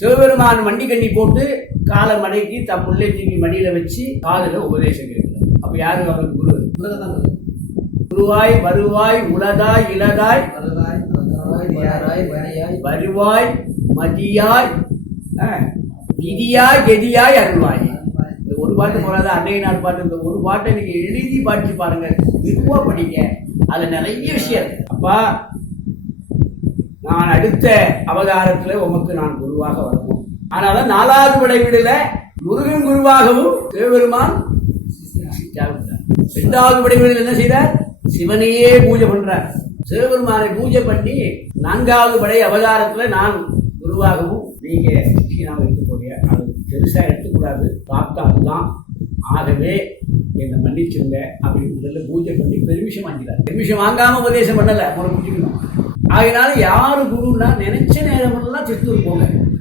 சிவபெருமான் மண்டி கண்ணி போட்டு காலை மடக்கி தம் முல்லை தூக்கி மடியில வச்சு காலில் உபதேசம் கேட்கிறார். அப்ப யாரு அவருக்கு குரு? குருவாய் வருவாய் உலதாய் இலதாய் வருவாய் மதியாய் விதியாய் கெதியாய் அருள்வாய். இந்த ஒரு பாட்டு போறாத அன்னைய நாள் பாட்டு. இந்த ஒரு பாட்டை நீங்க எழுதி பாட்டு பாருங்க, மெதுவா படிங்க, அதுல நிறைய விஷயம் இருக்கு. அப்பா, நான் அடுத்த அவதாரத்துல உமக்கு நான் குருவாக வரணும். அதனால 4வது படை வீடுல முருகன் குருவாகவும் சிவபெருமான் 2வது படை வீடுல என்ன செய்தார்? சிவனையே பூஜை பண்றார். சிவபெருமானை பூஜை பண்ணி 4வது படை அவதாரத்துல நான் குருவாகவும் நீங்க சிஷியனாக இருக்க போறிய. அது பெருசா எடுத்துக்கூடாது, பார்த்தால்தான். ஆகவே என்னை மன்னிச்சுங்க அப்படின்னு முதல்ல பூஜை பண்ணி பெருமிஷம் வாங்கிட்டார். பெருமிஷம் வாங்காம உபதேசம் பண்ணல, முறை புரிஞ்சுக்கணும். ஆகினால யாரு குருன்னா நினைச்ச நேரம் எல்லாம் திருத்தூர் போங்க.